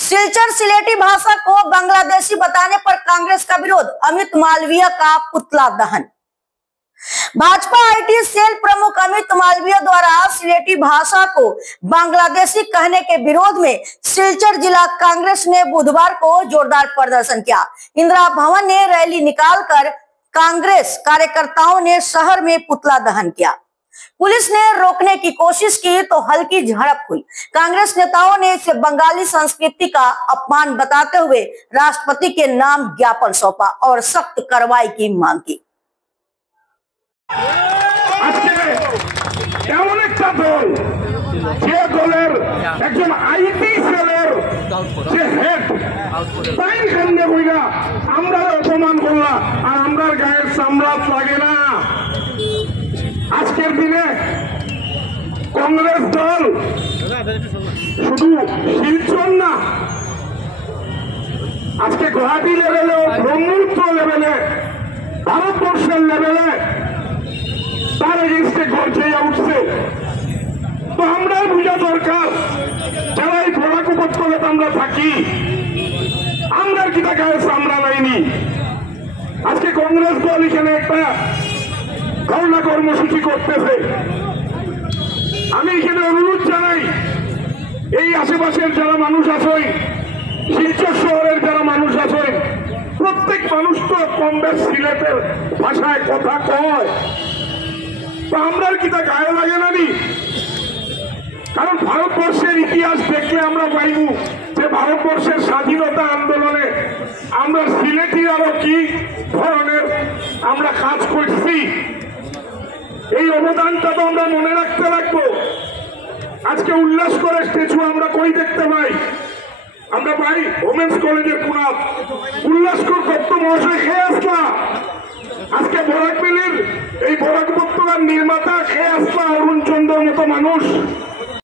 सिलचर सिलेटी भाषा को बांग्लादेशी बताने पर कांग्रेस का विरोध, अमित मालवीय का पुतला दहन। भाजपा आईटी सेल प्रमुख अमित मालवीय द्वारा सिलेटी भाषा को बांग्लादेशी कहने के विरोध में सिलचर जिला कांग्रेस ने बुधवार को जोरदार प्रदर्शन किया। इंदिरा भवन ने रैली निकालकर कांग्रेस कार्यकर्ताओं ने शहर में पुतला दहन किया। पुलिस ने रोकने की कोशिश की तो हल्की झड़प हुई। कांग्रेस नेताओं ने इसे बंगाली संस्कृति का अपमान बताते हुए राष्ट्रपति के नाम ज्ञापन सौंपा और सख्त कार्रवाई की मांग की। আজকের দিনে কংগ্রেস দল শুধু শিলচর না, আজকে গুয়াহাটি লেভেলে, ব্রহ্মপুত্র লেভেলে, ভারতবর্ষের লেভেলে তার এগেইনস্টে গর্জে উঠছে। তো আমরা বোঝা দরকার, যারা এই বরাক উপত্যকাতে আমরা থাকি, আমরা কি তা গায়ে চামড়া লাইনি। আজকে কংগ্রেস দল এখানে একটা ধর্ণা কর্মসূচি করতেছে। আমি এখানে অনুরোধ জানাই, এই আশেপাশের যারা মানুষ আছেন, শিলচর শহরের যারা মানুষ আছেন, প্রত্যেক মানুষ তো কম বেশ সিলেটের ভাষায় কথা কয়, তো আমরা কি তা গায়ে লাগে না নি? কারণ ভারতবর্ষের ইতিহাস দেখলে আমরা পাইব যে ভারতবর্ষের স্বাধীনতা আন্দোলনে আমরা সিলেটি আরো কি ধরনের আমরা কাজ করছি, এই অবদানটা তো আমরা মনে রাখতে লাগবো। আজকে উল্লাস করে স্ট্যাচু আমরা কই দেখতে পাই? আমরা পাই ওমেন্স কলেজের কুনাত উল্লাস করতো মহাশয় খেয়ে আসলা। আজকে বরাক ভ্যালির এই বরাক উপত্যকার নির্মাতা খেয়ে আসলা অরুণ চন্দ্রের মতো মানুষ